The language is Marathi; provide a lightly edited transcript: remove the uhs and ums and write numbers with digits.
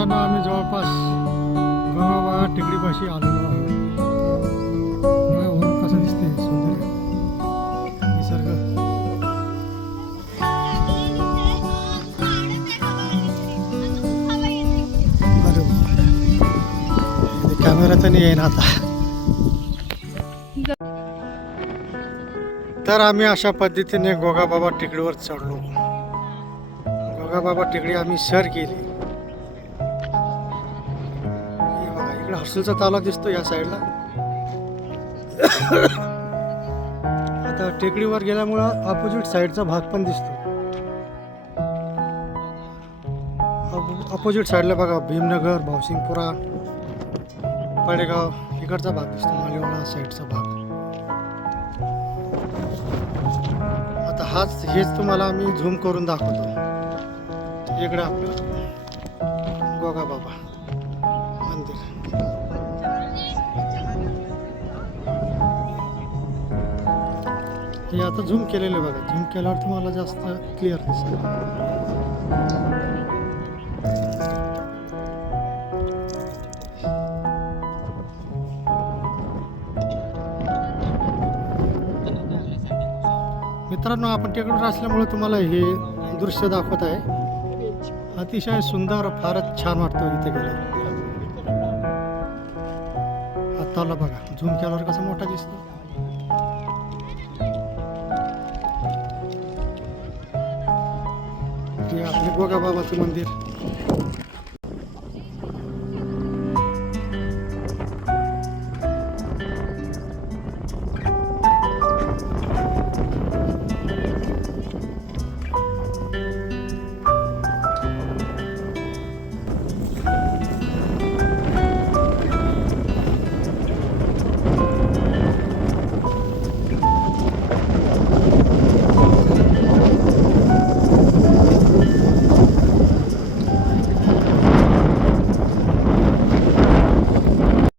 मित्रांनो, आम्ही जवळपास गंगाबाबा टेकडीपाशी आलेलो आहोत. बघा वरून कसं दिसते सुंदर निसर्ग. अरे कॅमेरा तर नाही आहे ना आता. तर आम्ही अशा पद्धतीने गोगाबाबा टेकडीवर चढलो. गोगाबाबा टेकडी आम्ही सर केली. हे बघा इकडे हर्सूलचा तलाव दिसतो या साईडला. आता टेकडीवर गेल्यामुळं अपोजिट साईडचा भाग पण दिसतो. अपोजिट साईडला बघा भीमनगर, भावसिंगपुरा, पडेगाव इकडचा भाग दिसतो. मालेवाडा साईडचा भाग. आता हेच तुम्हाला आम्ही झूम करून दाखवतो. इकडे आपलं गोगाबाबा मंदिर. हे आता झूम केलेलं बघा. झूम केल्यावर तुम्हाला जास्त क्लिअर दिसेल. मित्रांनो, आपण टेकडीवर असल्यामुळे तुम्हाला हे दृश्य दाखवत आहे. अतिशय सुंदर, फारच छान वाटतं इथे गेल्यावर. आत्ताला बघा झूम केल्यावर कसा मोठा दिसतो. हे आपले गोगाबाबाचं मंदिर.